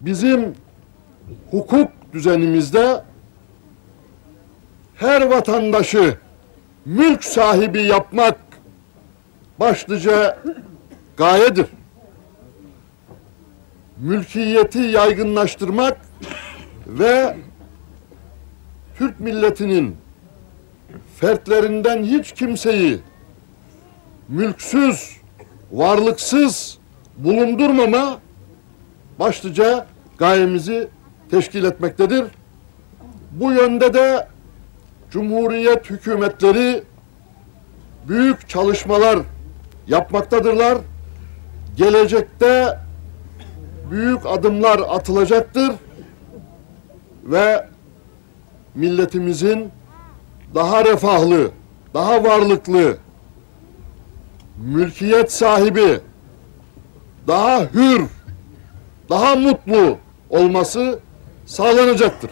bizim hukuk düzenimizde her vatandaşı mülk sahibi yapmak başlıca gayedir. Mülkiyeti yaygınlaştırmak ve Türk milletinin fertlerinden hiç kimseyi mülksüz, varlıksız bulundurmama başlıca gayemizi teşkil etmektedir. Bu yönde de Cumhuriyet hükümetleri büyük çalışmalar yapmaktadırlar. Gelecekte büyük adımlar atılacaktır ve milletimizin daha refahlı, daha varlıklı, mülkiyet sahibi, daha hür, daha mutlu olması sağlanacaktır.